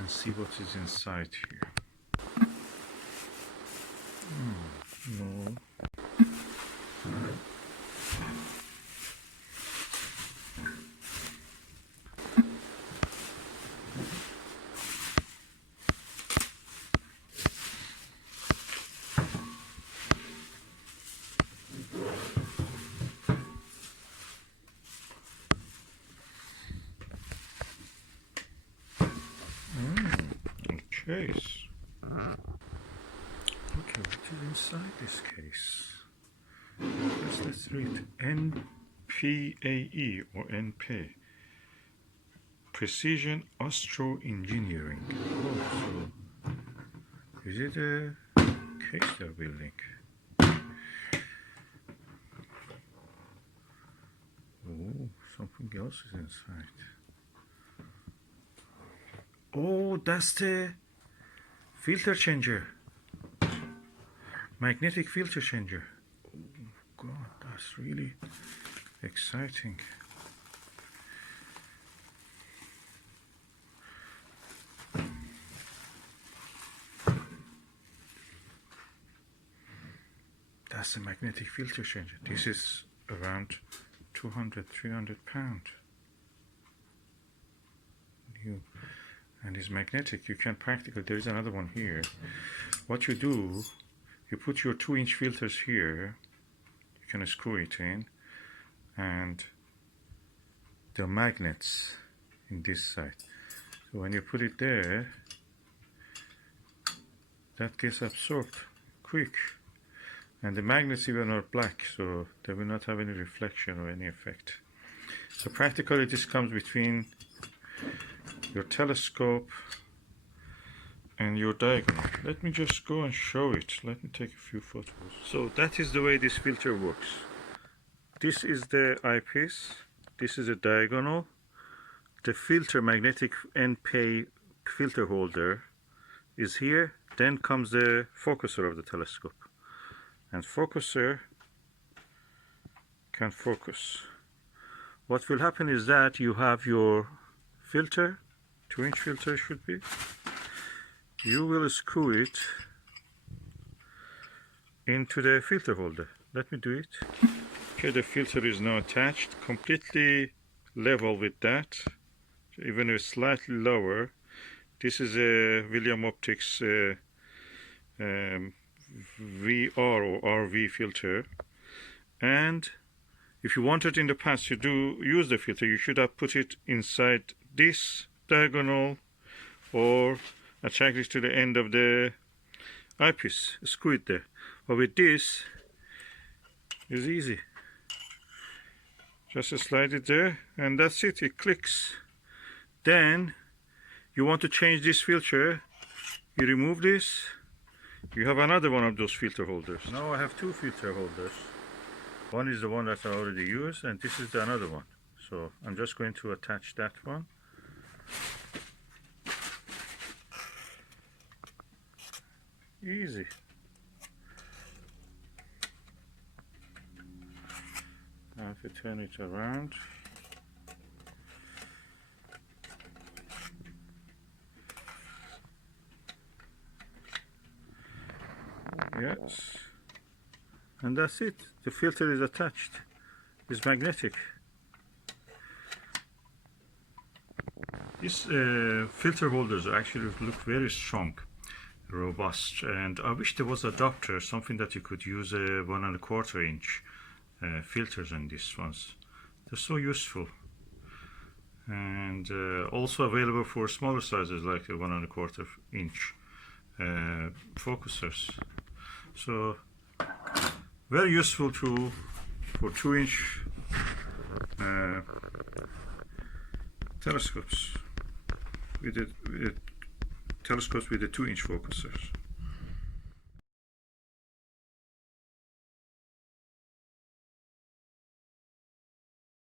and see what is inside here. No. Case. Okay, what is inside this case? Let's read nPAE or nPAE. Precision Astro Engineering. Oh, so is it a case they're building? Oh, something else is inside. Oh, that's the filter changer. Magnetic filter changer. Oh God, that's really exciting. That's a magnetic filter changer. This is around 200-300 pounds. New. And it's magnetic. You can practically, there is another one here. What you do, you put your 2-inch filters here, you can screw it in, and the magnets in this side. So when you put it there, that gets absorbed quick. And the magnets even are black, so they will not have any reflection or any effect. So practically this comes between your telescope and your diagonal. Let me just go and show it. Let me take a few photos. So that is the way this filter works. This is the eyepiece. This is a diagonal. The filter, magnetic nPAE filter holder is here. Then comes the focuser of the telescope. And focuser can focus. What will happen is that you have your filter, 2-inch filter should be. You will screw it into the filter holder. Let me do it. Okay, the filter is now attached, completely level with that, even if slightly lower. This is a William Optics VR or RV filter, and if you wanted in the past to use the filter, you should have put it inside this diagonal or attach it to the end of the eyepiece, screw it there. But with this, it's easy. Just slide it there, and that's it. It clicks. Then you want to change this filter, you remove this. You have another one of those filter holders. Now I have 2 filter holders. One is the one that I already used, and this is the another one. So I'm just going to attach that one. Easy. I have to turn it around. Yes, and that's it. The filter is attached. It's magnetic. These filter holders actually look very strong, robust, and I wish there was an adapter, something that you could use 1¼ inch filters on these ones. They're so useful, and also available for smaller sizes like a 1¼ inch focusers. So very useful tool for 2-inch telescopes with the 2-inch focusers.